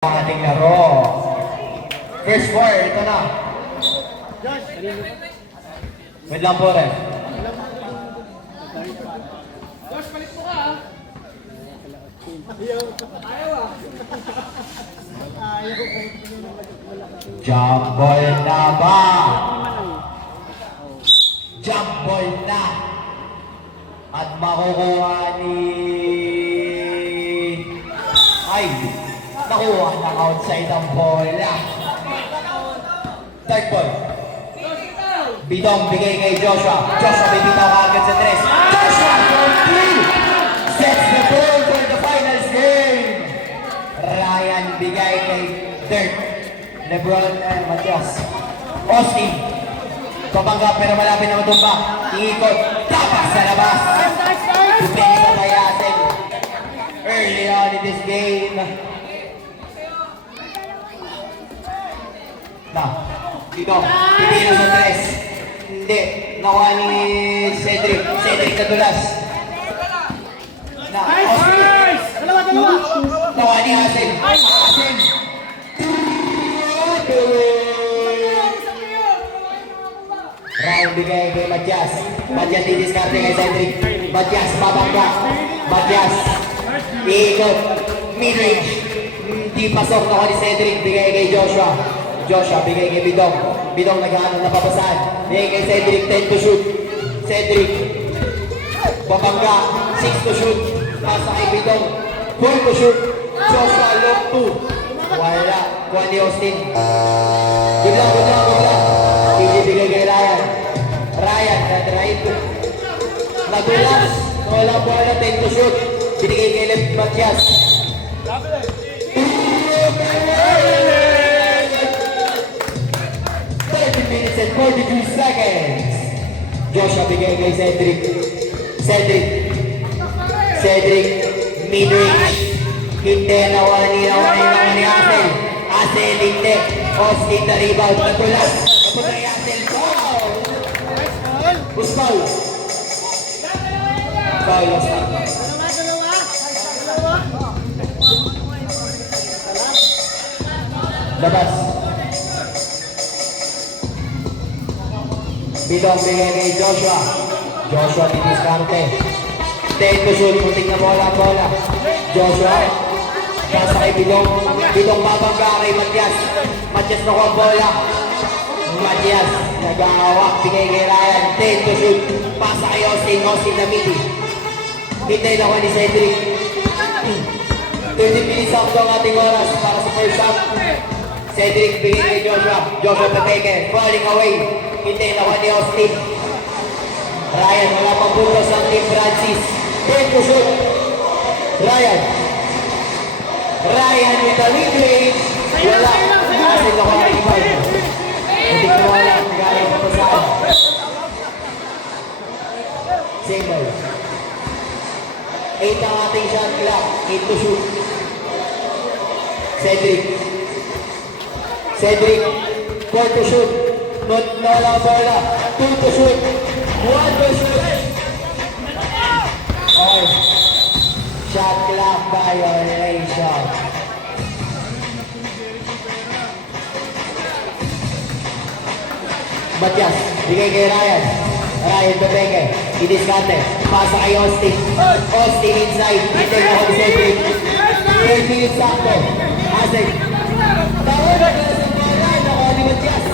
Ating laro. First four, ito na. Wait lang po rin. Josh, palit mo ka ha? Jump ball na ba? Jump ball na. At makukuha ni... Ay! Nakuha ng outside ang bola. Third ball. Bidong bigay kay Joshua. Joshua may bitaw agad sa tres. Joshua for three! Sets the goal for the finals game. Ryan bigay kay Dirk. Lebron and Matias. Austin. Papanggap pero malapit na matumba. Iikot. Tapak sa labas. Pupili kay Asen. Early on in this game. Na. Dito. Pipino sa tres. Hindi. Nakuha ni Cedric. Cedric na tulas. Na. Austin. Dalawa! Nakuha ni Asen. Asen. Ryan bigay kay Matias. Matias didiskarte kay Cedric. Matias babangga. Matias. Iikot. Midrange. Di pasok na ni Cedric. Bigay kay Joshua. Joshua bigay kay Bidong. Bidong nag-ano napapasaan. Bigay kay Cedric. 10 to shoot. Cedric. Babangga. 6 to shoot. Pasa kay Bidong. 4 to shoot. Joshua look 2. Wala. Kuha ni Austin. Good luck. PJ bigay kay Ryan. Ryan na-drive. Nadulas. Wala po na 10 to shoot. Binigay kay Left Matias. 30 minutes and 42 seconds. Joshua bigay kay Cedric. Cedric. Midrange. Hindi nakuha ni Asel. Asel hindi. Austin na rebound. Natulas. Kapag kay Asel. Foul! Buspaul. Foul. Austin. Labas. Bidong bigay kay Joshua. Joshua diniskarte. 10 to shoot. Putik na bola. Joshua. Pasa kay Bidong. Bidong babangga kay Matias. Matias na kuha bola. Matias. Nag-aawak. Bigay kay Ryan. 10 to shoot. Pasa kay Austin. Austin na midi. Hintay na ko ni Cedric. 30 minutes up ang ating oras para sa first half. Cedric bigay kay Joshua. Joshua pateke. Falling away. Hintay na ko ni Austin. Ryan. Wala pang butos ang Team Francis. 10 to shoot. Ryan with the mid-range. Wala. Kasi nakuha ng rebound. Hindi ko wala. Galing pa saan. Single. 8 ang ating shot clock. 8 to shoot. Cedric. 4 to shoot. Wala bola. 2 to shoot. 1 to shoot. Oh. Shot clock violation. Matias, bigay kay Ryan. Ryan Bebeke, idiskante. Pasa kay Austin. Austin inside. Hintay na ako ni Cedric. 30 minutes sakto. Asik. Tawag na sa bola. Nakuha ni Matias.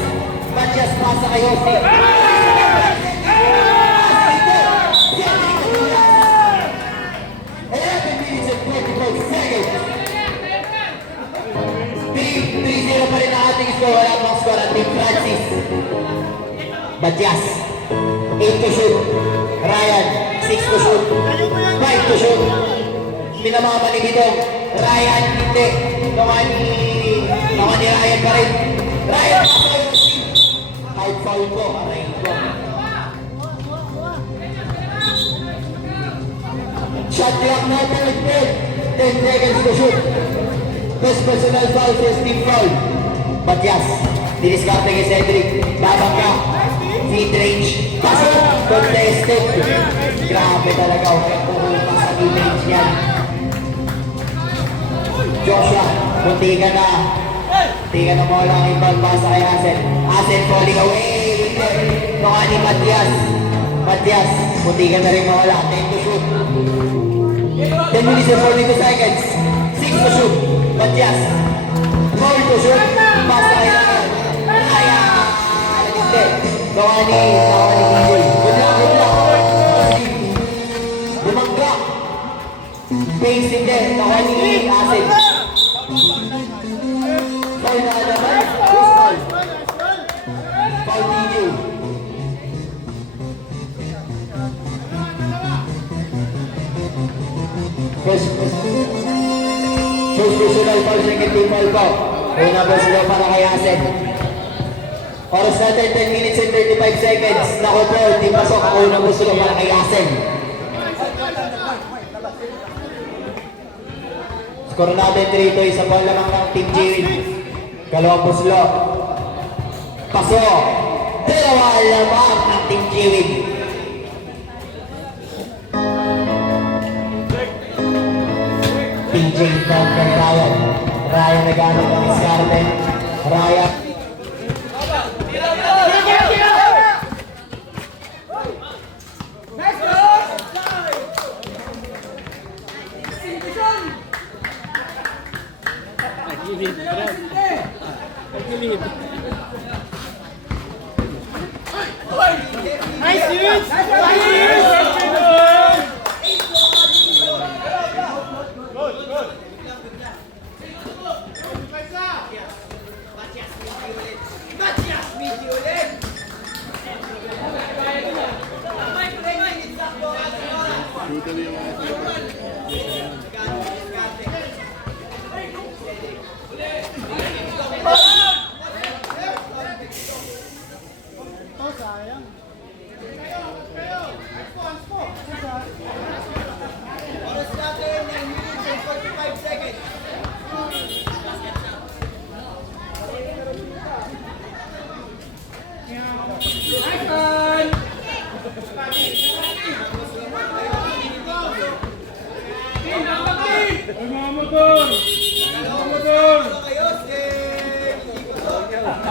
Matias pasa kay Austin. Pa rin ang ating score, wala pang score at Team Francis. Matias, 8 to shoot. Ryan, 6 to shoot. 5 to shoot. Minamama ni Bidong. Ryan, hindi. Nakuha ni Ryan pa rin. Ryan, hard foul ko. Aray ko. Shot clock na per 10 seconds to shoot. First personal foul says team foul. Matias, diniskarte kay Cedric. Babangga. Mid-range. Pasok. Contested. Grabe talaga. Huwag kang pumunta sa mid-range yan. Joshua. Munti ka na. Munti ka na mo lang ibang basa kay Asen. Asen falling away. Mukha ni Matias. Matias, munti ka na rin mawala. 10 to shoot. 10 minutes and 42 seconds. 6 to shoot. Matias. 4 to shoot. Basa kay Ryan. Ryan. Hindi. Mukha ni Minggoy. Good luck, good luck. Bumangga. Pacing din. Mukha ni Asen. Foul na naman. Who's foul? Foul TJ. First personal foul, second team foul po. Una personal para kay Asen. Oras natin 10 minutes and 35 seconds. Naku po, di pasok ang unang personal para kay Asen. Score natin 3-2, isang ball lamang ng Team Jiwin. Kalawang puslo. Paso. Dalawa lamang ng Team Jiwin. PJ from Ryan. Ryan nagamit ng iskarte. Ryan. Nice, dude!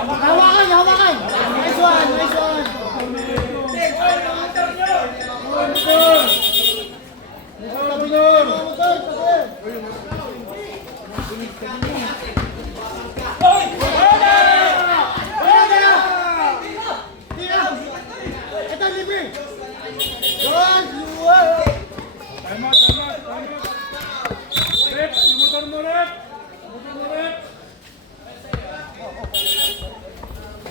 Hawakan, hawakan! Nice one, nice one! Ito, libre! Good! Tama. Rep, yung motor mo, Rep.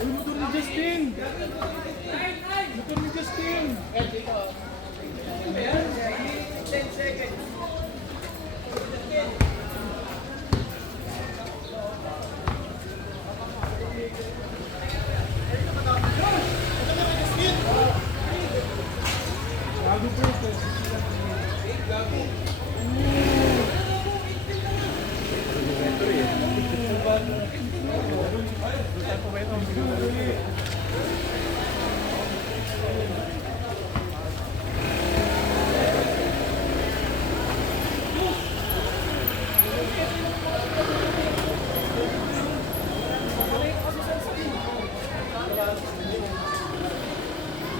Uy, motor ni Justin. Bago po ito.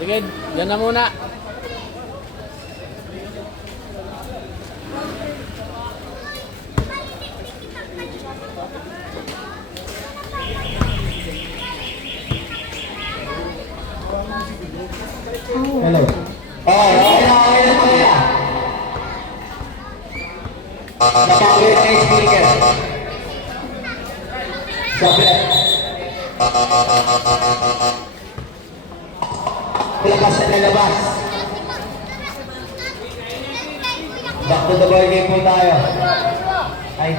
Sige, yan na muna. Hello. Okay na. Napakawit na yung speaker. Sabi. Lakas na lalabas. Back to the ball game po tayo. Ay.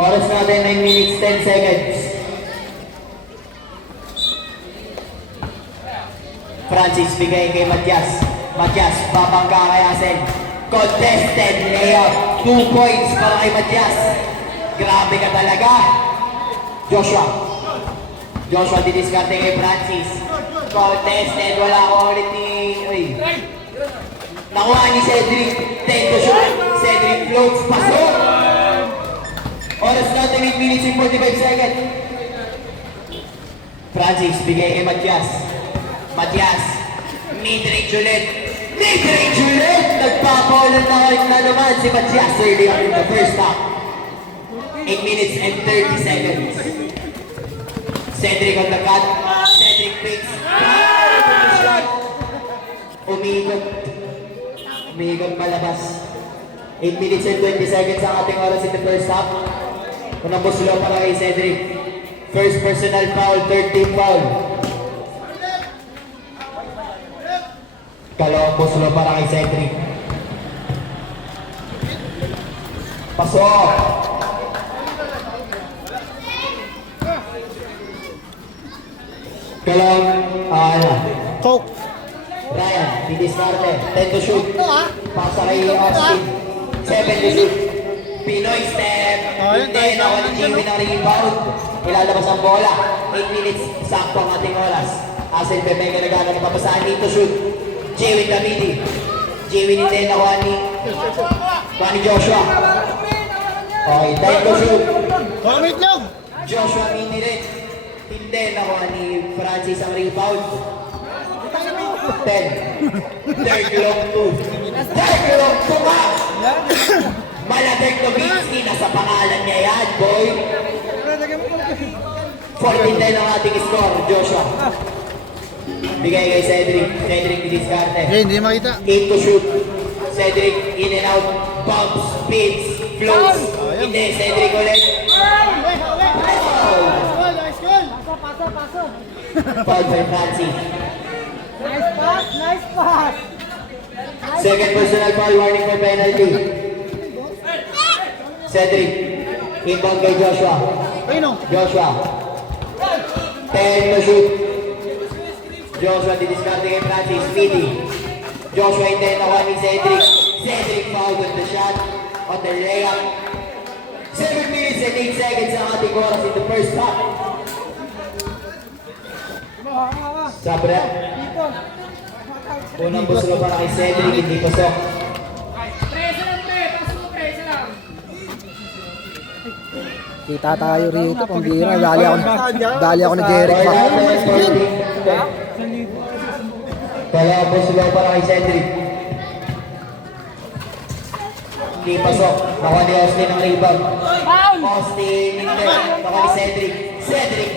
Oras natin 9 minutes 10 seconds. Francis bigay kay Matias. Matias babangga kay Asen. Contested layup. 2 points para kay Matias. Grabe ka talaga. Joshua didiskarte kay Francis. Contested, wala ko ulit ni... Uy. Nakuha ni Cedric. 10 to shoot. Cedric floats. Pasok! Oras na 8 minutes and 45 seconds. Francis, bigay kay Matias. Matias. Mid-range ulit. Mid-range ulit! Nagpapaulan na naman si Matias early on in the first half. 8 minutes and 30 seconds. Cedric on the cut. Cedric picks. Umiikot. Umiikot palabas. 8 minutes and 20 seconds ang ating oras in the first half. Unang buslo para kay Cedric. First personal foul, third team foul. Kalawang buslo para kay Cedric. Pasok! Kalawang, Coke. Ryan, didiskarte. 10 to shoot. Pasa kay Austin. 7 to shoot. Pinoy step. Hindi na ako ni Jimmy na rebound. Ilalabas ang bola. 8 minutes. Sakto ang ating oras. Asel Pepega nagana ng papasahan dito shoot. Jewin Damidi. Jewin hindi nakuha ni Joshua. Okay, 10 to shoot. Comment lang. Joshua Mini rin. Hindi nakuha ni Francis ang rebound. 10. Third long 2. Third long 2 ka! Malatag Nowitzki, nasa pangalan niya yan, boy. 14-10 ang ating score, Joshua. Bigay kay Cedric. Cedric didiskarte. Hindi makita. 8 to shoot. Cedric in and out. Bumps, spins, floats. Hindi, Cedric ulit. Foul! Nice goal. Paso. Foul by Francis. Nice pass. Second personal foul, warning for penalty. Cedric, inbound kay Joshua. Joshua. 10 to shoot. Joshua didiskarte kay Francis. Speedy. Joshua hindi nakuha ni Cedric. Cedric fouled on the shot, on the layup. 7 minutes and 8 seconds ang ating oras in the first half. Sabra. Unang buslo para kay Cedric, hindi pasok. Kita tayo rito, pambira. Dali ako ni Jeric pa. Dalawang buslo para kay Cedric. Hindi pasok. Nakuha ni Austin ang rebound. Austin, hindi. Nakuha ni Cedric. Cedric,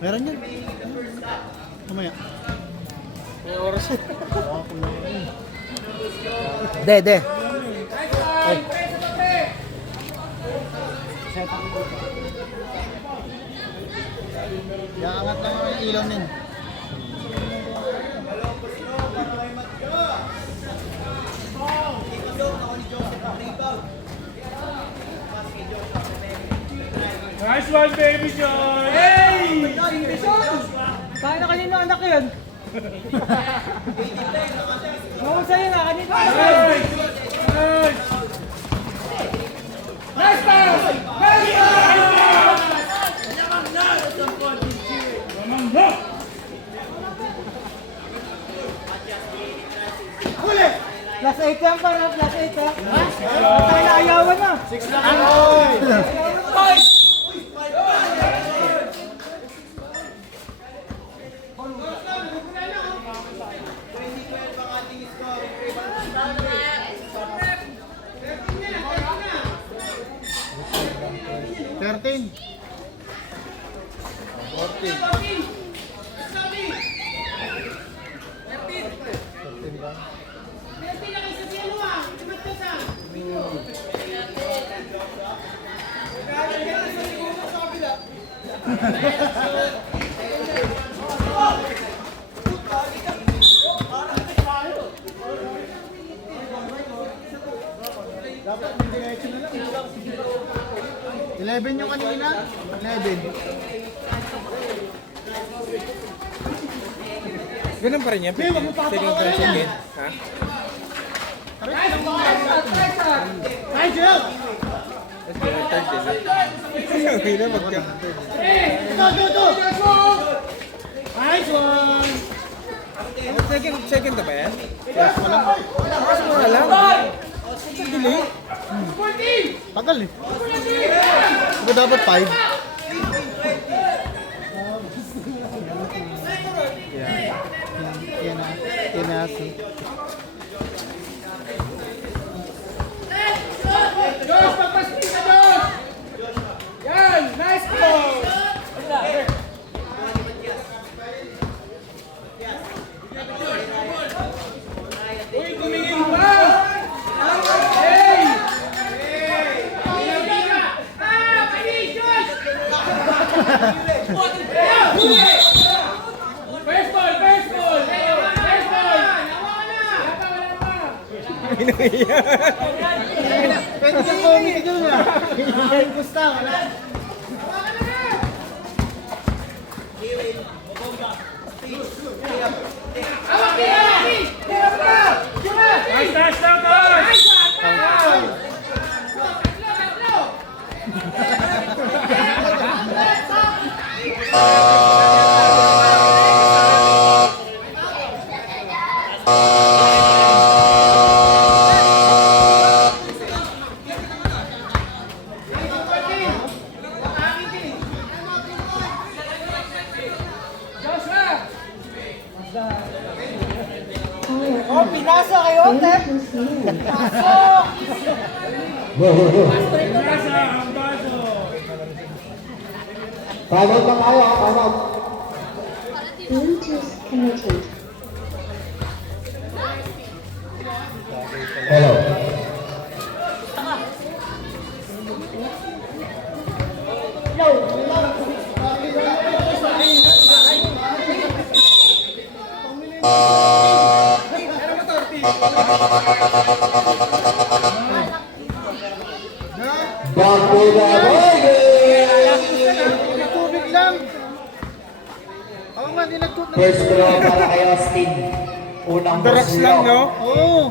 Meron yun. Mamaya. May oras. De. Angat lang ang ilaw nin. Nice one, baby John! Hey! Kaya na kanino anak yun? Mawag sa'yo na kanino. Nice! Nice! Nice pass! Nice pass! Lamang na! Huli! Last 8 yan para, last 8 ha? Tayo na ayawan na. 6 lang. 11 yung kanina. 11. Ganun pa rin yan. Second time second. Ha? Nice job! Ang hina mag-counter. Ito! Nice one! Second na ba yan? Wala lang. Sa delay. Tagal eh. Ito dapat 5. Yan na. Yan na. Josh, pagpasti ka, Josh! Yan! Nice ball! Uy, tumingin ba? Hey! First ball! First ball! First ball! Wala pa! Pwede sa comedy dun ah. Gusta, wala. Nice, nice, nice! Oh, pinasa kayo, Tep. Nasa ang baso! Time out lang tayo, ha? Time out. Bluetooth connected. Hello. Back to the ball. Tubig lang. Oo nga, di nag-cook na. First draw para kay Austin. Unang Darax boss lang, no? Oo.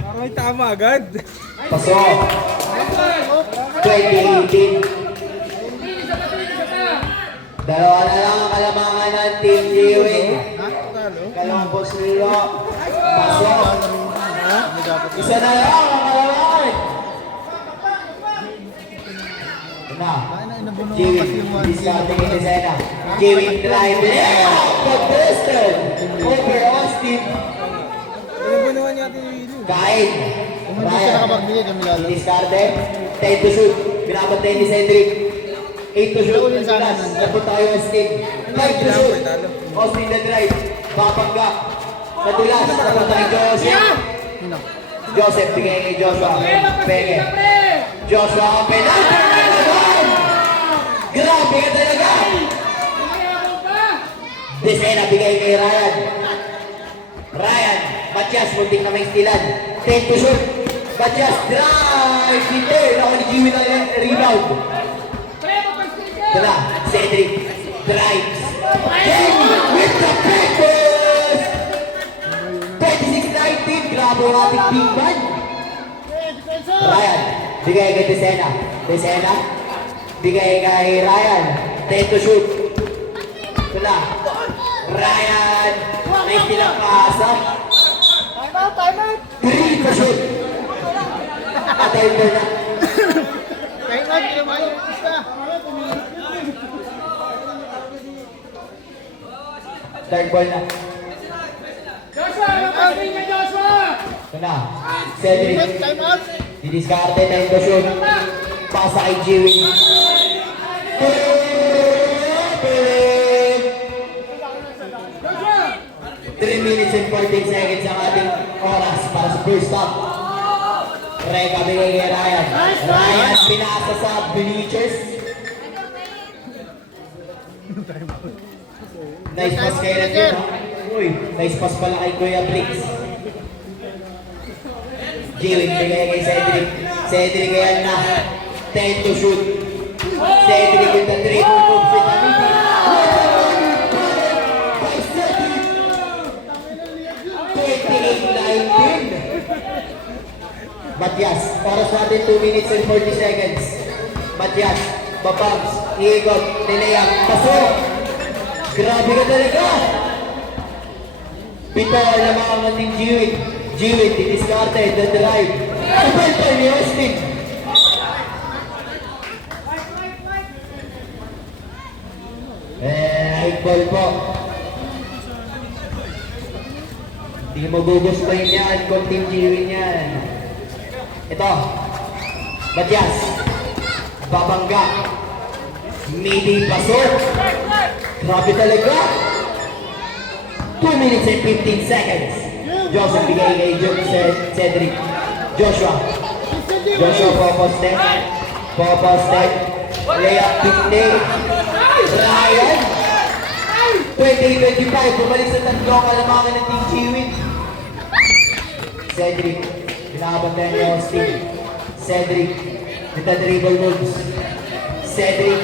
Para may tama agad. Pasok. 2018. Dalawa na lang ang kalamangan ng Team Jiwing. Dalawang boss nilo. Pasok. Isa na lang ang kalamangan. Na. Jiwing. Discarding in the center. Jiwing drive. Yeah! Contested. Over Austin. Ano ba naman natin yung video? Kain. Kung hindi siya nakapagbigay, kami lalo. Discarte. 10 to shoot. Pinapatay ni Cedric. 8 to shoot. Ulin sana. Nabot tayo Austin. 5 to shoot. Austin the drive. Papangga. Nadulas. Napatay Joseph. Joseph bigay kay Joshua. Penge. Joshua ang penalty. Grabe ka talaga. Desena bigay kay Ryan. Ryan. Matias muntik na may stilan. 10 to shoot. Matias drive. Hindi. Ako ni Jiwi na rebound. Dala. Cedric. Drives. Jamie with the breakfast. 26-19. Grabe ang ating big man. Ryan. Bigay kay Desena. Desena. Bigay kay Ryan. 10 to shoot. Dala. Ryan. May stilang paasa. Time out, time out. 3 to shoot. Patay mo na. Time out, kinabahan yung isa. Third ball na. Joshua! Napagping ka, Joshua! Ito na. Cedric. Time out. Didiskarte na yung shoot. Pasa kay Jiwi. Joshua! 3 minutes and 14 seconds ang ating oras para sa first half. Reka bigay kay Ryan. Ryan pinasa sa bleachers. Nice pass kay Ryan. Uy, nice pass pala kay Kuya Blix. Jiwing bigay kay Cedric. Cedric ayan na. 10 to shoot. Cedric with the dribble moves with Amiti. By Cedric. 28-19. Matias, oras natin 2 minutes and 40 seconds. Matias, babams, iikot, nilayang, pasok. Grabe ka talaga. Pito, alam mo ang ating Jiwin. Jiwin, didiskarte, the drive. Kapal pa ni Austin. High ball po. Hindi mo gugustuhin yan kung Team Jiwin yan. Ito, Matias, babangga, midi pasok. Grabe talaga. 2 minutes and 15 seconds. Joseph bigay kay Cedric. Joshua poposte. Layup hindi. Ryan. 20-25. Bumalik sa tatlong kalamangan ng Team Jiwin. Cedric. Pinabantayan ni Austin. Cedric. With the dribble moves. Cedric.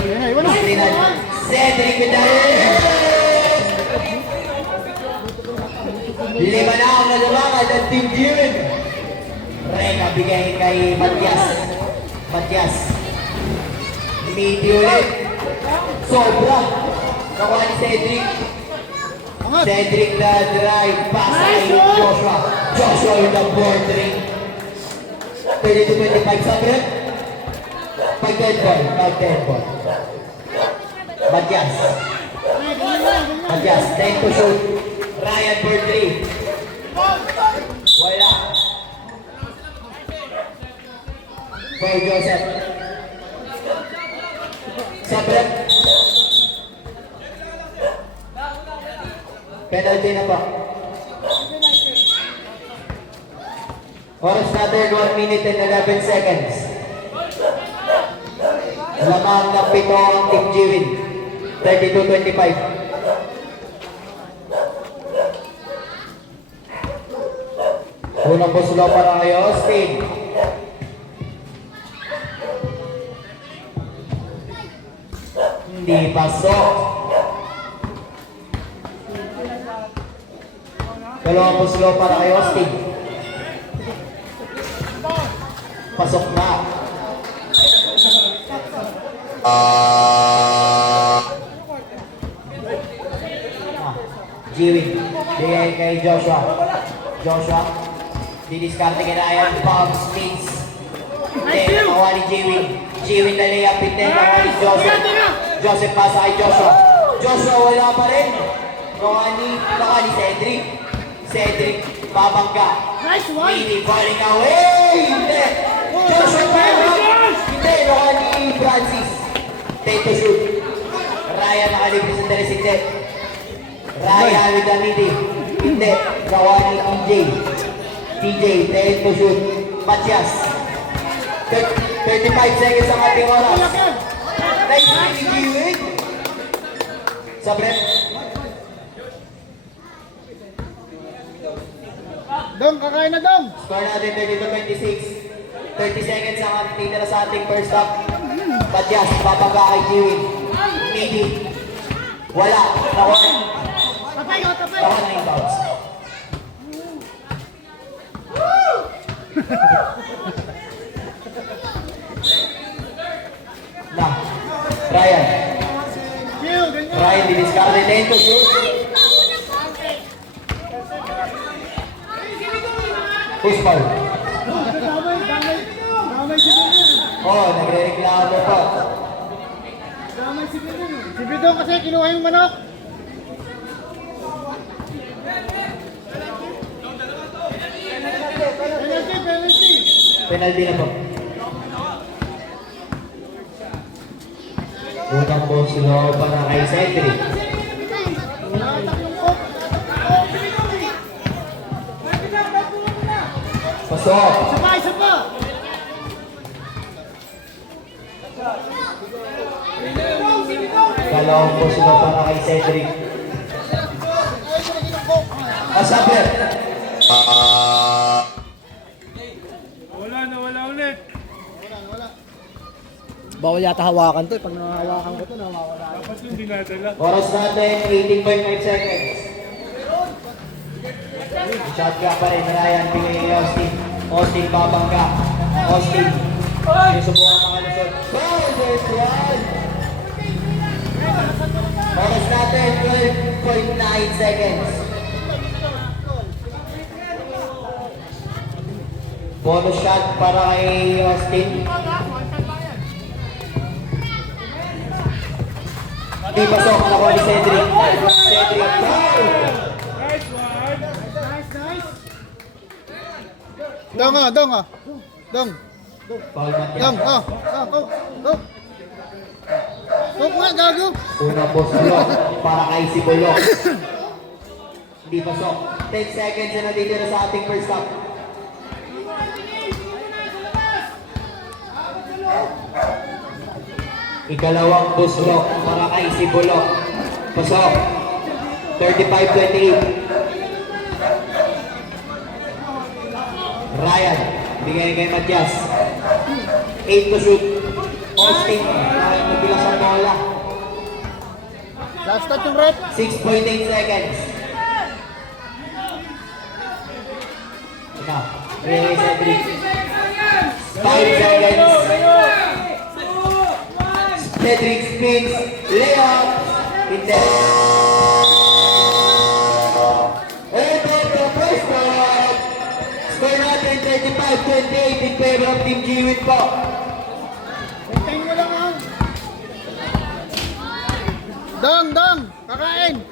Cedric with the... Lima na ang nalamangan ng Team Jiwin. Reka, bigayin kay Matias. Matias. Midi ulit. Sobra. Nakuha ni Cedric. Cedric na drive. Pasa kay Joshua. Joshua with the bordering. 30-25 sa grip. Pag-10 ball. Matias. Matias, 10 to shoot. Ryan for 3. Wala. For Joseph. Sabrep. Penalty na po. Oras natin 1 minute and 11 seconds. Lamang ng 7 ang Team Jiwin. 32-25. Unang buslo para kay Austin. Hindi pasok. Dalawang buslo para kay Austin. Pasok na. Jiwin. Bigay kay Joshua. Didiskarte kay Ryan. Bob Smith. Then, nakuha ni Jiwin. Jiwin na layup. Then, nakuha ni Joseph. Joseph pasa kay Joshua. Joshua wala pa rin. Nakuha ni Cedric. Cedric, babangga. Mini falling away. Hindi. Joshua Parham. Hindi. Nakuha ni Francis. Take to shoot. Ryan nakalibre sa teres. Hindi. Ryan with the midi. Hindi. Nakuha ni TJ, 10 to shoot. Matias. 35 seconds ang ating oras. Nice to Jiwin. Sabrep. Dong, kakain na dong. Score natin 30-26. 30 seconds ang ating titira sa ating first half. Matias, papaga kay Jiwin. Midi. Wala. Nakuha. Nakuha na yung bounce. Na, Ryan. Ryan, didiskarte. 10 to shoot. Push ball. Oh, nagre-reklamo po. Si Bidong kasi kinuha yung manok. Penalty. Penalty na po. Unang po sila para kay Cedric. Pasok. Isa pa. Kalawang po sila para kay Cedric. Pasaber. Wala ulit. Bawal yata hawakan to. Pag nahawakan ko to, nawawala. Dapat yung dinadala. Oras natin, 18.5 seconds. Shot ka pa rin, Ryan, bigay kay Austin. Austin, babangga. Austin. Susubukan makalusot. Foul, first one. Oras natin, 12.9 seconds. Bonus shot para kay Austin. Di pasok, nakuha ni Cedric. Cedric, foul! Nice one. Dong ah, dong ah. Dong. Foul Matias. Dong, ah. Dong. Dong nga, gago. Unang boss block para kay Sibulok. Di pasok. 10 seconds na natitira sa ating first half. Ikalawang boss block para kay Sibulok. Pasok. 35-28. Ryan, bigay kay Matias. 8 to shoot. Austin, nagbilang sa bola. Last touch yung red. 6.8 seconds. Ina, bigay kay Cedric. 5 seconds. Cedric spins. Layup. Hindi. Ito the first one. Score natin 35-28 in favor of Team Jiwit po. Dong, kakain.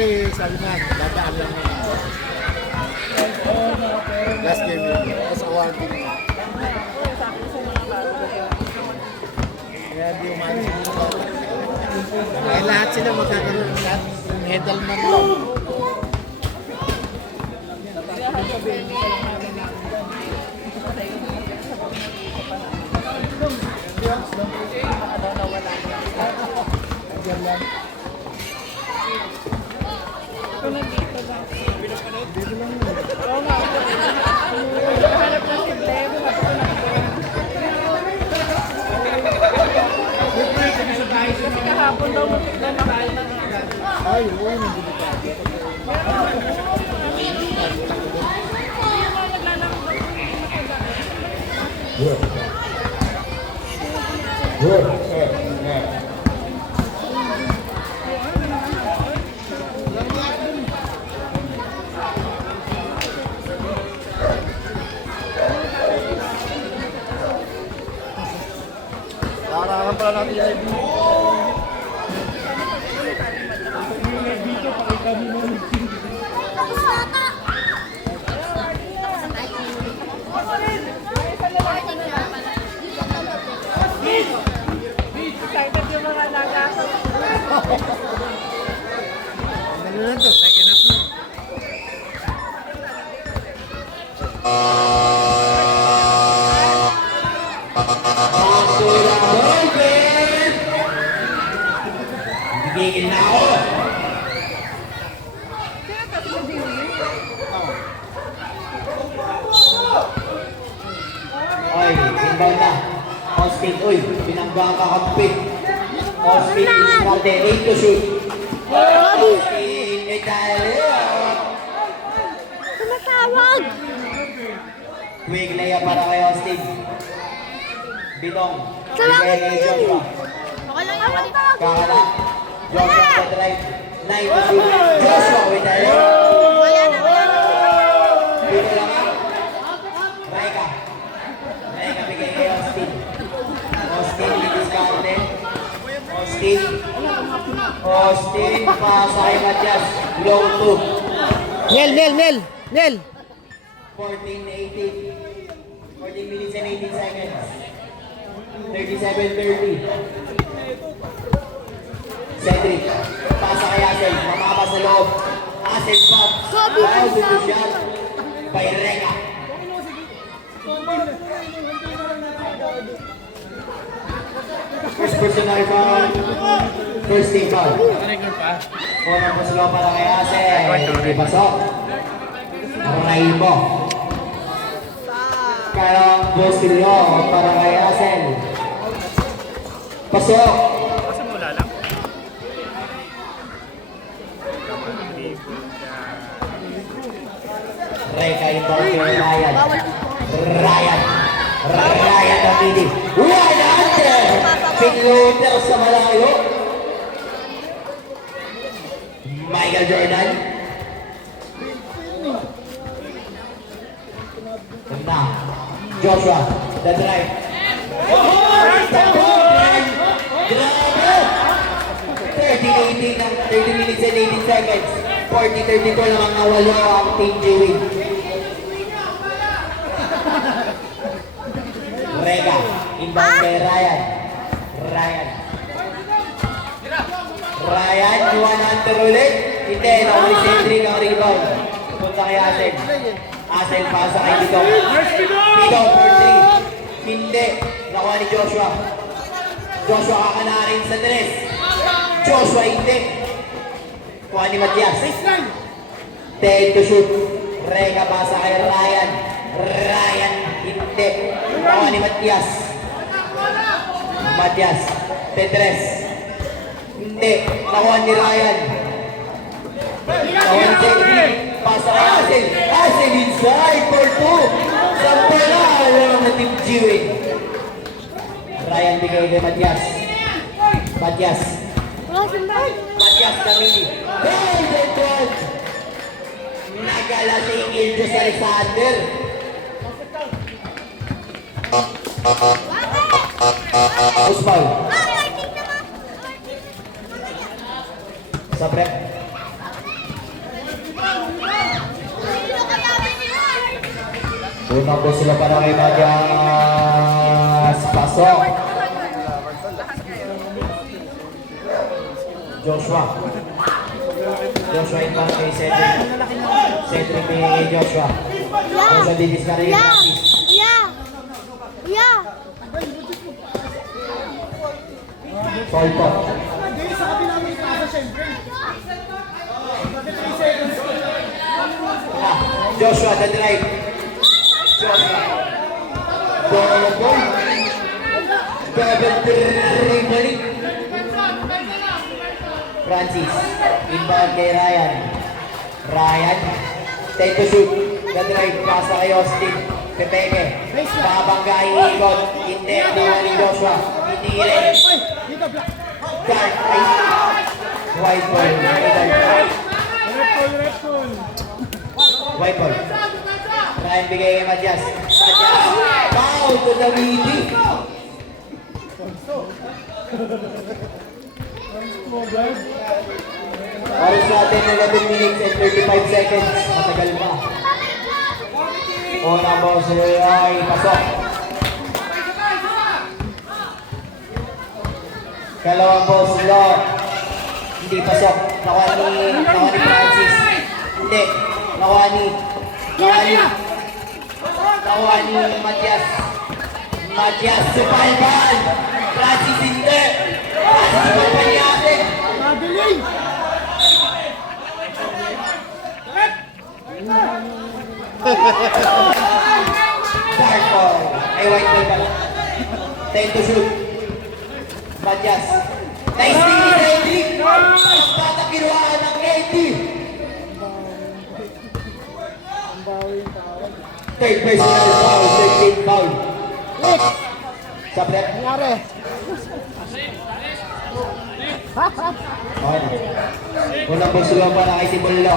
Kasi sabi na, dadaan lang naman. Last game yun. Tapos award din yun. Kaya di umalis dito. Kaya lahat sila magkakaroon. Lahat medal man lang. Kahapon daw na makain na. Ay, oo. Nararamdaman pala natin yung live. Excited yung mga nagaso. Ano na to? Second half na. Gigil na ako. Oy, inbound na. Austin, uy, pinanggang ka kapit. Austin, Iscalde, 8 to shoot. Austin, Italia. Tumatawag! Quick layup para kay Austin. Bitong. Salamat Bigay kay Joshua. Okay lang ako dito. Kakala. Joshua sa drive. to shoot. Joshua with the left. Wala na. Dito lang ah. Raika. Raika bigay kay Austin. Austin, didiskarte. Austin. Austin, pasa kay Matias. Low 2. Nel! 14 minutes and 18 seconds. 37-30. Cedric, pasa kay Asel. Mamaba sa loob. Asel pop. Wow, dito shot. By Reka. First personal foul. First team foul. Unang paslo para kay Asel. Hindi pasok. Raibo. Karang Bostillo para kay Asel. Pasok. Reka inbound kay Ryan. Ryan ang hindi. Wide under! Pinloader sa malayo. Michael Jordan. Now, Joshua, the drive. Grabe! 30 minutes and 18 seconds. 40-32 lang ang nawalo ang Team G-Wing. Rega, inbound kay Ryan. Ryan, one-hunter ulit. Hindi, nakuli Cedric ang rebound. Punta kay Asel. Asel, pasa kay Bidong. Bidong for 3. Hindi, nakuha ni Joshua. Joshua kakanarin sa tres. Joshua hindi. Kuha ni Matias. 10 to shoot. Rega pasa kay Ryan. Ryan hindi. Nakuha ni Matias. Matias. Tetres. Hindi. Nakuha ni Ryan. Nakuha ni Cedric. Pasa kay Asel. Asel inside for 2. Sampala. Alam na Team G-Wing. Ryan bigay kay Matias. Matias Camini. Golden God! Nagalasing Ildos Alexander. Usmal. Sabre. Unang po sila para kay Matias. Pasok. Joshua inbound kay Cedric. Cedric kay Joshua. Joshua didis na rin. Foul po. Joshua the drive. Joshua. Double dribbling. Francis, inbound kay Ryan. Take to shoot. The drive, pasa kay Austin. Pepeke, babanggain ikot. Hindi, nawa ni Joshua. Hindi rin. Dark, ay. White ball. White ball. Ryan bigay kay Matias. Foul to the Widi. Oras natin 11 minutes and 35 seconds. Matagal pa. Una mo si Roy. Pasok. Kalawang ball si Lo. Hindi pasok. Nakuha ni Francis. Hindi. Nakuha ni Matias. Matias Supalban. Francis hindi. Francis Supalban ni atin. Mabiling! Dark ball. Ay, white ball pala. 10 to shoot. Matias. Nice thing ni Cedric. Tatakiruan ng 80. Third personal foul. Third team foul. Sa prep. Nangyari. Okay na. Unang bugsulong para kay Tibullo.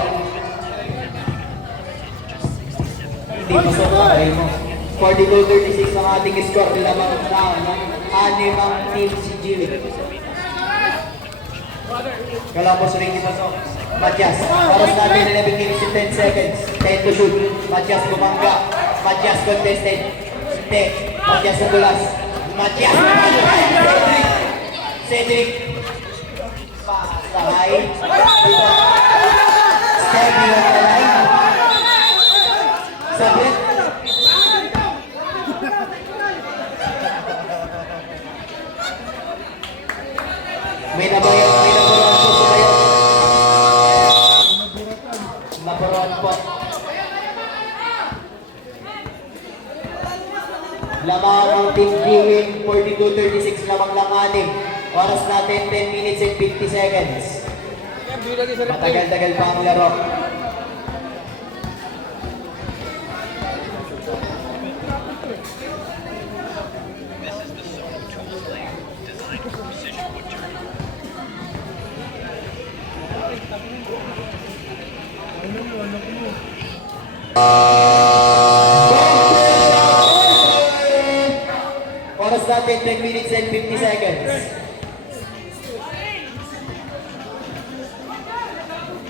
Hindi pasok pa rin mo. 42-36 ang ating score. Lamang down ng animang team si Jimmy. Columbus ring di pasok. Matias. Oras natin 11 minutes and 10 seconds. 10 to shoot. Matias bumangga. Matias contested. Hindi. Matias sa tulas. Matias Cedric. Cedric. Pasahay. Dito. Steady on the line. Sabit. May nabayan po sa kayo. Nabaroan po. Lamang ang team viewing 42-36 lamang lang anim. Oras natin 10 minutes and 50 seconds. Matagal-tagal pa ang laro. Oras natin 10 minutes and 50 seconds.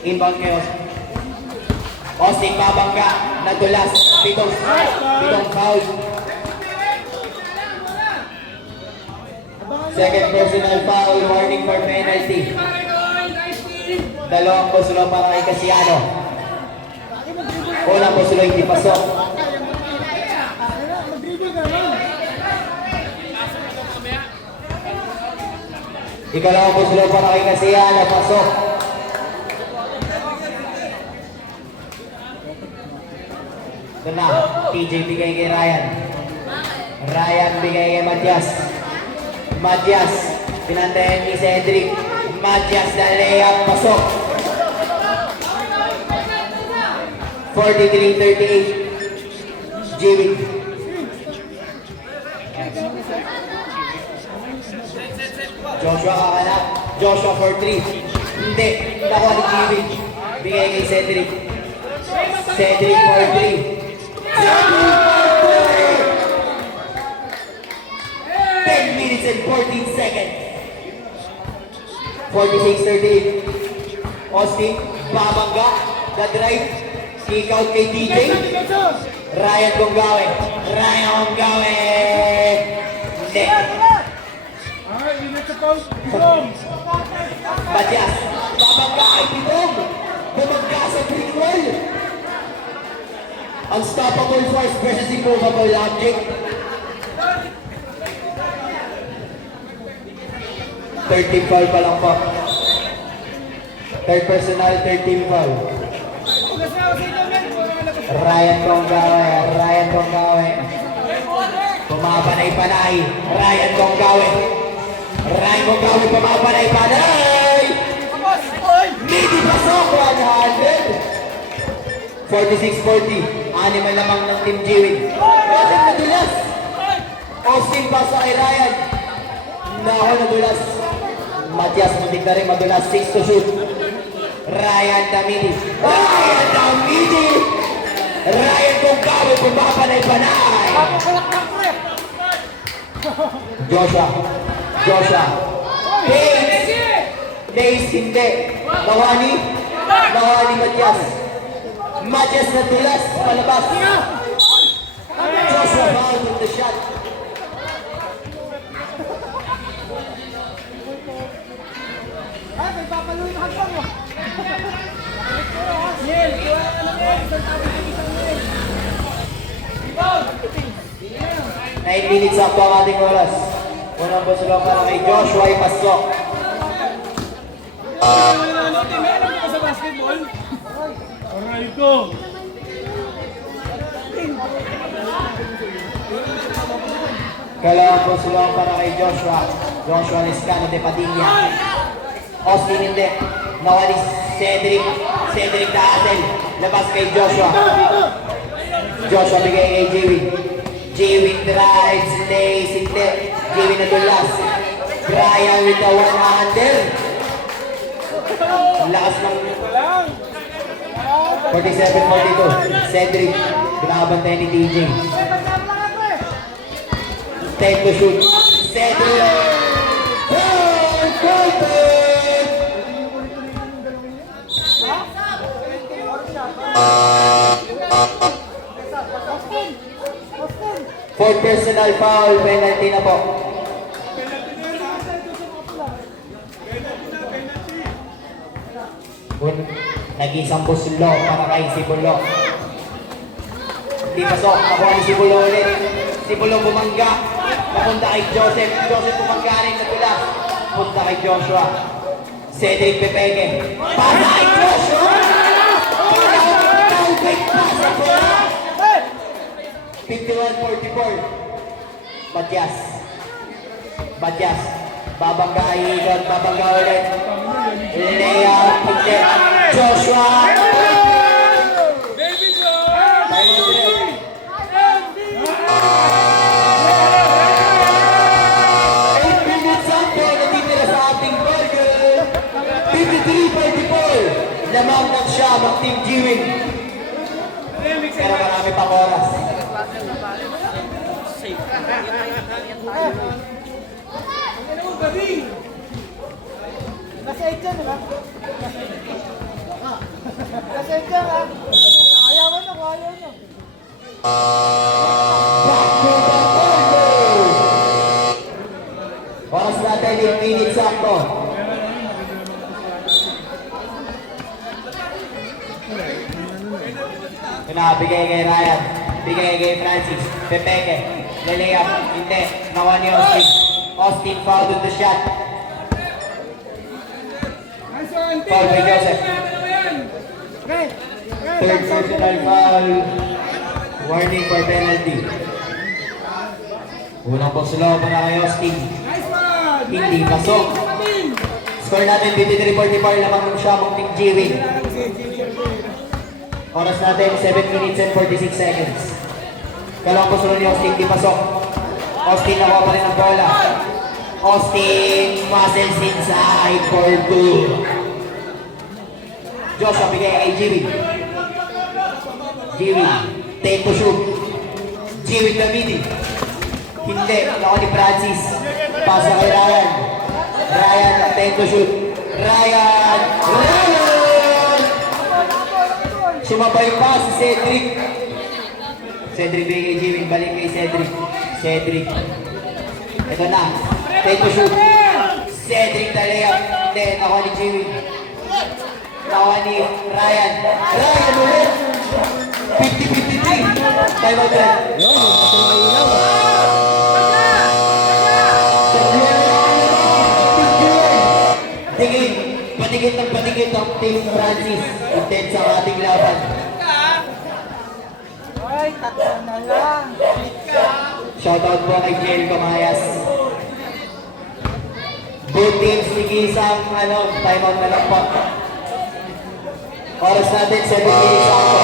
Inbound ngayon. Austin babangga. Nadulas. Pitong foul. Second personal foul. Warning for penalty. Dalawang pusulo para kay Casiano. Unang pusulo hindi pasok. Mag-dribble ka naman. Ikalawang pusulo para kay Casiano. Pasok. Ito na. TJ bigay kay Ryan. Ryan bigay kay Matias. Matias. Pinantayan ni Cedric. Matias na layup. Pasok. 43-38. Jimmy. Joshua kakanap. Joshua for 3. Hindi. Nakuha ni Jimmy. Bigay kay Cedric. Cedric for 3. Cedric for 3. 10 minutes and 14 seconds. 46-38. Austin. Babangga. The drive. Kick out kay DJ. Ryan Gongawe. Ryan Gongawe. Hindi. Ay, ingat sa pause. Pitong. Matias. Babangga kay Pitong. Bumangga sa free wall. Unstoppable force versus immovable object. 13 foul pa lang po. Third personal, 13 foul. Ryan Gongawe. Ryan Gongawe. Pumapanay-panay. Ryan Gongawe. Ryan Gongawe pumapanay-panay. Midi pasok. 100. 46-40. Animal lamang ng Team Jiwin. Austin nadulas. Austin pasa kay Ryan. Nako nadulas. Matias muntik na rin madulas. 6 to shoot. Ryan Damidi. Ryan Damidi. Ryan Gongawe pumapanay-panay. Joshua. Joshua. Days hindi. Nawani. Nawani Matias. Matias na tulas. Palabas. Joshua foul with the shot. Ay, may papaluin ang hagpang mo. 9 minutes up ang ating oras. Unang busulong para kay Joshua ay pasok. Sa basketball? Aray ko. Kalawang busulong para kay Joshua. Joshua Lescano de Padilla. Austin hindi. Nawali Cedric. Cedric Daasel. Labas kay Joshua. Joshua bigay kay Jiwin. Jiwin drives. Lays hindi. Jiwin nadulas. Brian with the one-hander. Ang lakas ng 47-42. Cedric, binabantay ni TJ. 10 to shoot. Cedric! Oh, perfect! Fourth personal foul, penalty na po. Nag-isang busulo para kay Sibulo. Hindi pasok, nakuha ni Sibulo ulit. Sibulo bumangga. Napunta kay Joseph. Joseph bumangga rin na tula. Punta kay Joshua. Cedric Pepeke. Pasa kay Joshua! Perfect pasa po! 51-44. Matias. Matias. Babangga kay Egon. Babangga ulit. Lea. Hindi. Joshua! David Time out ulit. 8 minutes after, natitira sa ating burger. 53-44. Lamang ng siya, ng Team G-Wing. Pero marami pang oras. Nasa 8 yan, di ba? Nasa 8 yan, ha? Ayawan na, kung ayaw na. Back to the burger. Oras natin, 8 minutes sakto. Bigay kay Ryan, bigay kay Francis, Pepeke, Lelea, hindi, nawa ni Austin. Austin fouled with the shot. Foul by Joseph. Okay. Third personal foul. Warning for penalty. Unang boxlo para kay Austin. Hindi pasok. Score natin 53-44 lamang ng siya mong Team G-Wing. Oras natin 7 minutes and 46 seconds. Kalawang boxlo ni Austin, di pasok. Austin nakuha pa rin ang bola. Austin muscles inside for 2. Joshua bigay kay G-Wing. G-Wing, take to shoot. G-Wing gamitin. Hindi, ako ni Francis. Pasa kay Ryan. Ryan, take to shoot. Ryan! Sumabay pa si Cedric. Cedric bigay kay G-Wing, balik kay Cedric. Cedric. Ito na, take to shoot. Cedric Dalea. Hindi, ako ni G-Wing. Nawa ni Ryan. Ryan ulit. 50-53. Time out red. Tingin. Patigit ng patigit ang Team Francis. Intense ang ating laban. Ay, tatlo na lang. Shoutout po kay Jerry Camayas. Both teams nag-iisang time out na lang po. Oras natin, 7 minutes ako.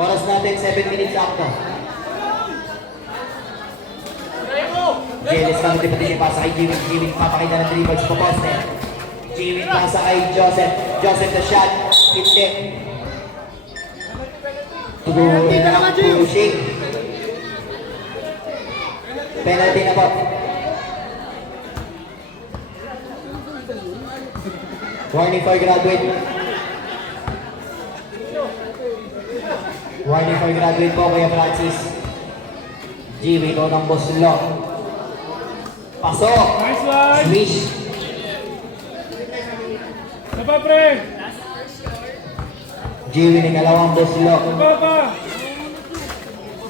Oras natin, 7 minutes ako. Jealous ka, hindi pa din ipasa kay Jiwin. Jiwin, papakita ng dribbles po poste. Jiwin, pasa kay Joseph. Joseph the shot. Hindi. Tuloy na lang pushing. Penalty na po. Warning for graduate. Warning for graduate po, Kuya Francis. Jimmy, ikaw ng Boslo. Pasok! Nice one! Swish! Saba, pre! Jimmy, ikalawang Boslo. Saba pa!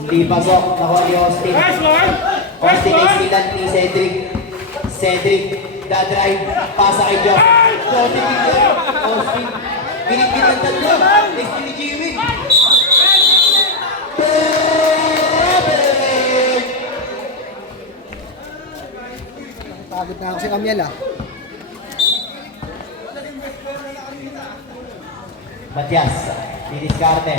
Hindi pasok. Nakuha ni Austin. Nice one! Nice Austin ay one! silat ni Cedric. Cedric, dadrive. Pasa kay Josh. Austin, bigyan. Austin. Binigyan ng tatlo. Next ni Jimmy. Pagod na ako si Kamiel, ah. Matias, didiskarte.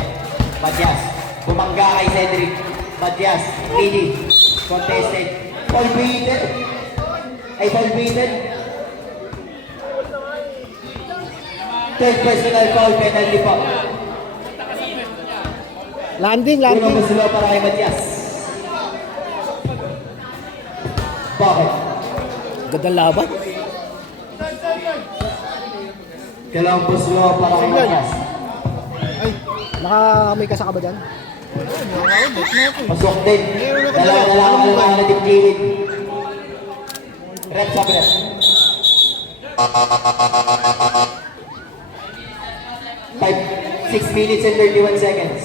Matias, bumangga kay Cedric. Matias, Lidi. Contested. Foul beaten. Ay, foul beaten. Third personal foul, penalty po. Landing, Unang landing. busulo para kay Matias. Bakit? Ganda laban. Dalawang busulo para kay Matias. Ay, nakakamay ka sa kaba dyan? Pasok din. Dalawa na lang ang mga nadipgilid. Red sa red. Five, 6 minutes and 31 seconds.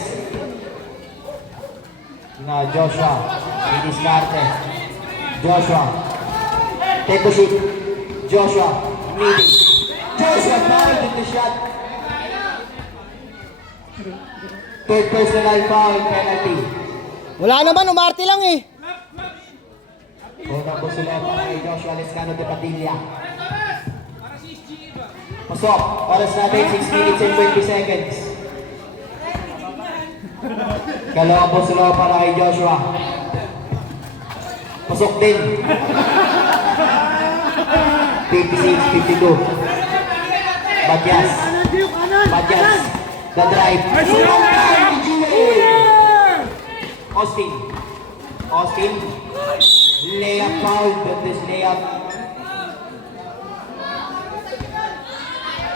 Na Joshua. Didiskarte. Joshua. Take the shoot. Joshua. Needy. Joshua fouled in the shot. Third personal foul, penalty. Wala naman, umarte lang eh. Unang busulo para kay Joshua Lescano de Padilla. Pasok. Oras natin 6 minutes and 20 seconds. Kalawang busulo para kay Joshua. Pasok din. 56-52. Bagyas. Bagyas. The drive. Austin. Austin. Layup foul. But this layup.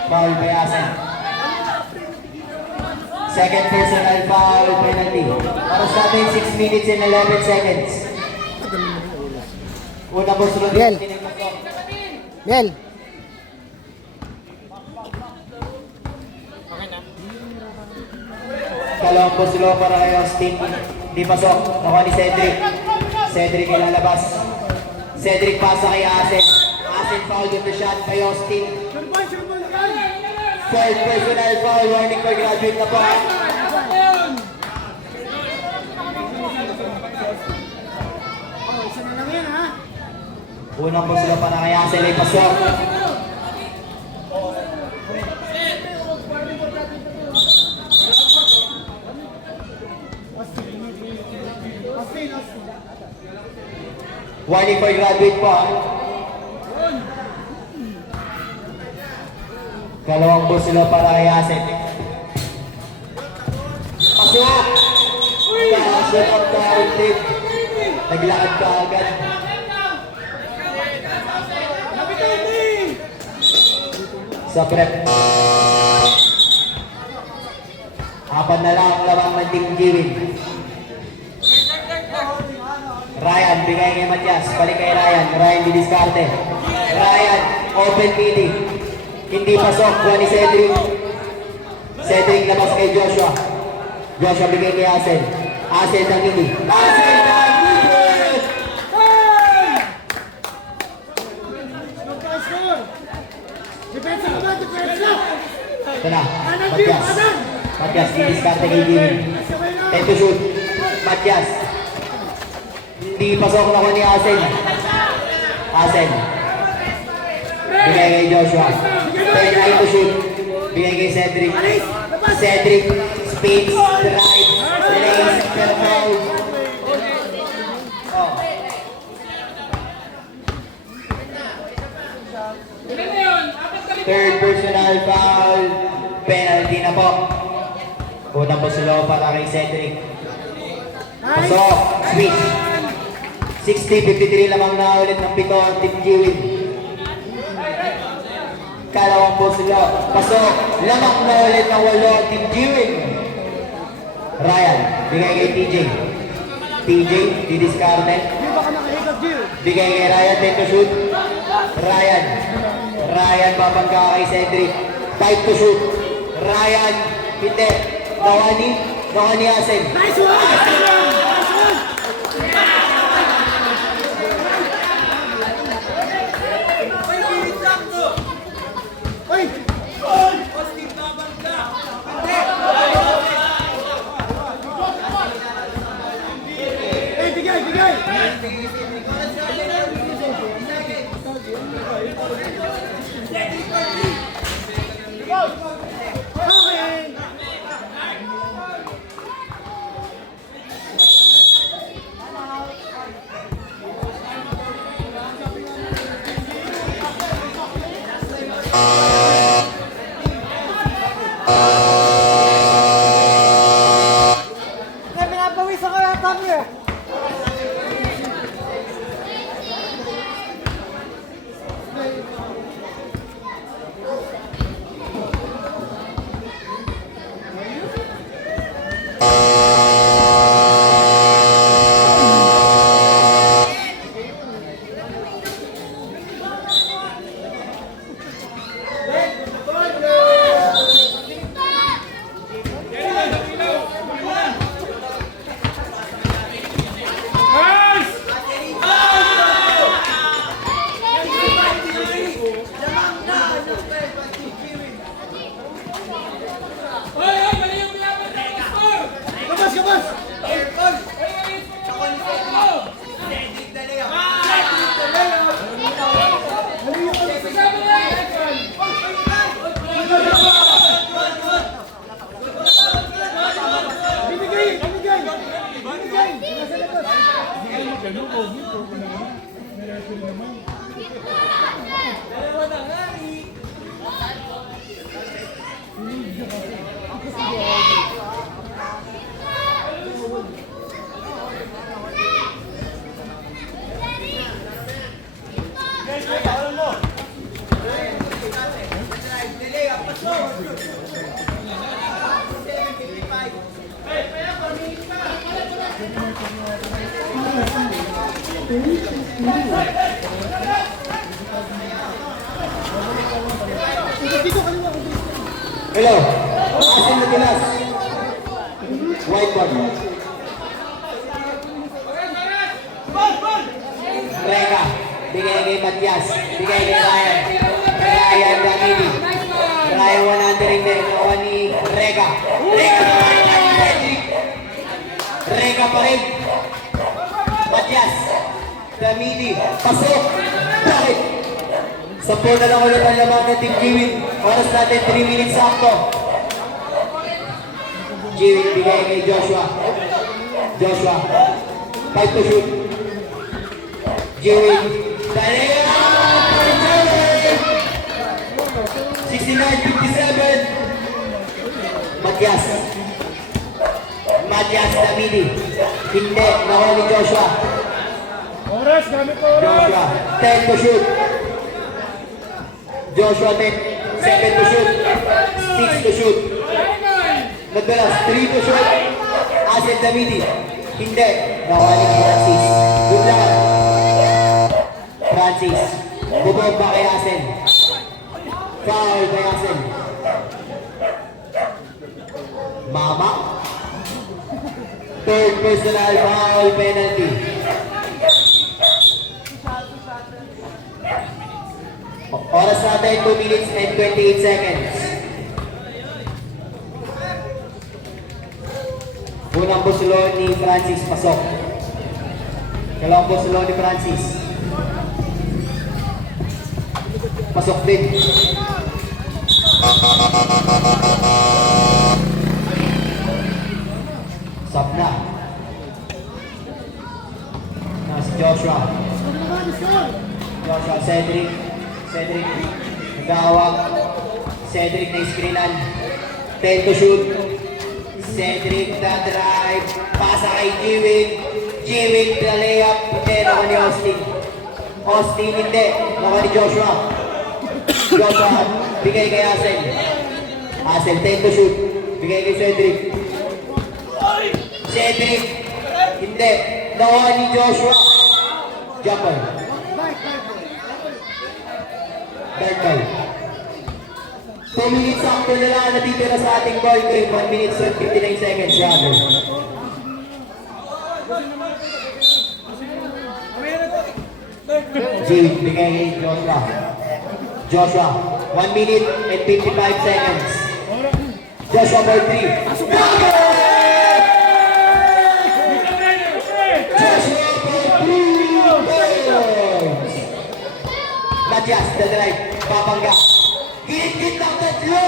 Foul by Asen. Second personal foul penalty. Oras natin 6 minutes and 11 seconds. Una po sunod Biel. din. Miel. Kalawang po sila para kay Austin. Di pasok. Nakuha ni Cedric. Cedric ilalabas. Cedric pasa kay Asen. Asen foul with the shot by Austin. Third personal foul. Warning for graduate na po. Unang po sila para kay Asen ay pasok. Warning for graduate po. Kalawang po sila para kay Asen. Pasok! Kaasyon ang ka-outlet. Naglakad ka agad. Sa prep. Apat na lang ang lamang ng Team Jiwin. Ryan, bigay kay Matias. Balik kay Ryan. Ryan didiskarte. Ryan, open meeting. Hindi pasok. Buwan ni Cedric. Cedric labas kay Joshua. Joshua bigay kay Asen. Asen ng hindi. Asen ng hindi! Ito na. Matias. Matias, didiskarte kay Jiwin. Time to shoot. Matias. Hindi pasok na ko ni Asen. Asen. Bigay kay Joshua. Turn right to shoot. Bigay kay Cedric. Cedric. Spins. Drive. Lays. Per foul. Oh. Third personal foul. Penalty na po. Unang po sila para kay Cedric. Pasok. Switch. 60-53 lamang na ulit ng pito ang Team Jiwin. Kalawang po sila. Pasok. Lamang na ulit ng walo ang Team Jiwin. Ryan. Bigay kay TJ. TJ. Didiskarte. Bigay kay Ryan. Time to shoot. Ryan. Ryan babangga kay Cedric. Time to shoot. Ryan. Hindi. Nakuha ni Asen. Nice one! Kaya pinapawisan ko yata mo eh. Hello. Asin na tilas. Whiteboard. Rega. Bigay kay Matias. Bigay kay Ryan. Ryan Damini. Ryan 100 ring din. Nakuha ni Rega. Rega naman kay Cedric. Rega pa rin. Matias. Damini. Pasok. Bakit? 10 na lang ulit ang laman ng Team Jiwin. Oras natin 3 minutes sakto. Jiwin bigay kay Joshua. Joshua. 5 to shoot. Jiwin. Dali! 69-57. Matias. Matias Damini. Hindi. Nakuha ni Joshua. Oras, gamit ko oras. Joshua. 10 to shoot. Joshua 10, 7 to shoot, 6 to shoot. Nagdalas, 3 to shoot. Asen Damidi. Hindi. Nakuha ni Francis. Good luck. Francis. Bubomba kay Asen. Foul kay Asen. Mama. Third personal foul penalty. Oras natin 2 minutes and 28 seconds. Unang busulon ni Francis pasok. Kalawang busulon ni Francis. Pasok din. Stop na. Si Joshua. Joshua, Cedric. Cedric, nagawag. Cedric na screenan. 10 to shoot. Cedric na drive. Pasa kay Jiwin. Jiwin na layup. Hindi, nakuha ni Austin. Austin hindi. Nakuha ni Joshua. Joshua, bigay kay Asen. Asen, 10 to shoot. Bigay kay Cedric. Cedric, hindi. Nakuha ni Joshua. Jumper. Third ball. 2 minutes after na lang natitira sa ating ball game. 1 minute and 59 seconds, rather. Jiwin, bigay kay Joshua. Joshua, 1 minute and 55 seconds. Joshua for 3. Joshua for 3 points. Matias, the drive. Papangga. Gilid-gilid ng tatlo.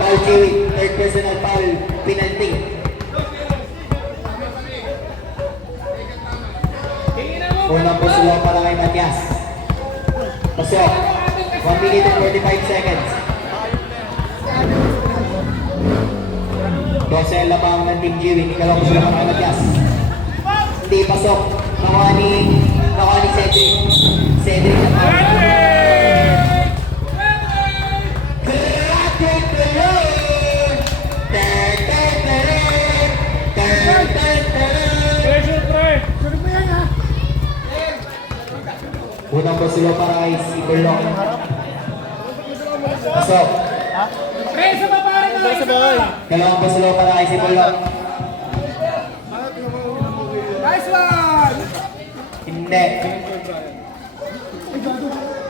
Foul Jiwin. Third personal foul. Penalty. Tingin na mo, Unang pusulo para kay Matias. Pasok. 1 minute and 45 seconds. 12 ang labang ng Team Jiwin. Ikalawang pusulo para kay Matias. Hindi pasok. Nakuha ni Cedric. Cedric na pa. Pressure, pre. Unang pusulo para kay Sibolong. Pasok. Preso pa pare ko. Dalawang pusulo para kay Sibolong. Nice one. Hindi.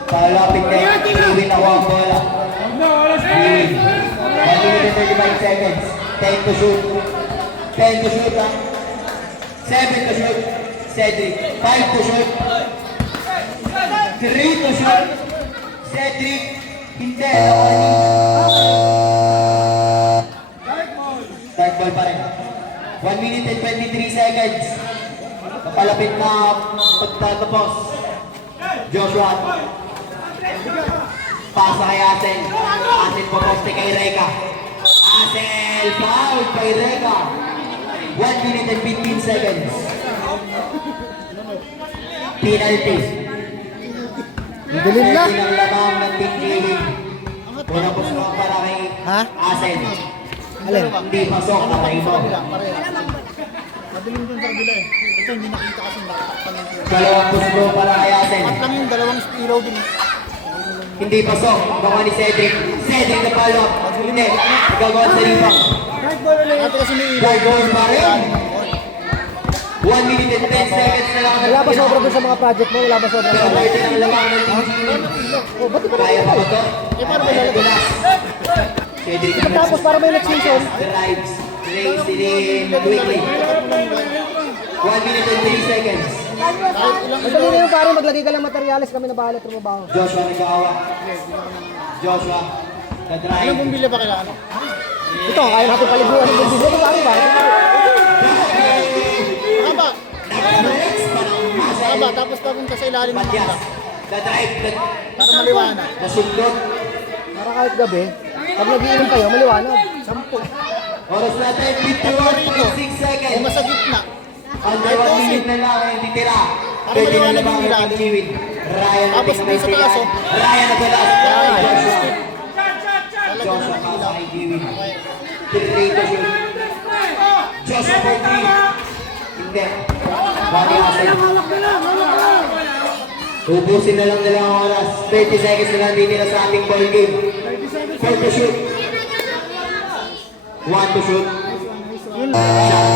Palapit na yung Jiwin na ang bola. No, alas Jiwin. 1 minute and 35 seconds. 10 to shoot. 10 to shoot ha. 7 to shoot. Cedric. 5 to shoot. 3 to shoot. Cedric. Hindi. Start ball pa rin. 1 minute and 23 seconds. Kapalapit na pagtatapos. Joshua. Pasa kay Asel. Asel poposte kay Reka. Asel. Foul kay Reka. 1 minute and 15 seconds. Penalty. Madilim na. Penalty ng lamang ng Team Jiwin. Unang puso para kay Ha? Asel. Alin? Hindi pasok para kay Mo. Madilim dun sa kabila eh. Ito hindi nakita kasi nakatakpan ng tira. Dalawang puso para kay Asel. At lang yung dalawang ilaw din. Hindi pasok. Baka ni Cedric. Cedric na follow up. Hindi. Gagawa sa rebound. Ate kasi may ilaw. Gagawin pa rin. 1 minute and 10 seconds na lang. Wala ba sobra dun sa mga project mo? Wala ba sobra? Pero 30 ang lamang ng Team Jiwin. Oh, ba't di pa Kaya pa ba ito? Eh, paano ba lalagay? Cedric ang Tapos para may next season. drives. Race in quickly. 1 minute and 3 seconds. Madali na yung pare, maglagay ka lang materyales, kami na bahala trumabaho. Joshua nag-aawa. Joshua. The Anong drive. bumili ba kailangan? Ito, kaya natin paliguan ng business. Ito pare ba? Haba. Next pa ng muscle. Haba. Tapos papunta sa ilalim ng Matias. banda. The drive. Para maliwanag. Nasundot. Para kahit gabi, pag nagiinom kayo, maliwanag. 10. Oras natin, 51.6 Kung seconds. nasa gitna. Under 1 minute na lang ang titira. Pwede na maliwanag lamang yung ang ilalim. Jiwin. Ryan na Tapos tingnan sa may taas, sigaw. oh. Ryan na balas. Joshua. Lalagyan Joshua ng pasa ilaw. kay Jiwin. 3 to shoot. Joshua for 3. Hindi. Body hustle. Ubusin na lang nila ang oras. 30 seconds na lang din nila sa ating ball game. 4 to shoot. 1 to shoot. Shot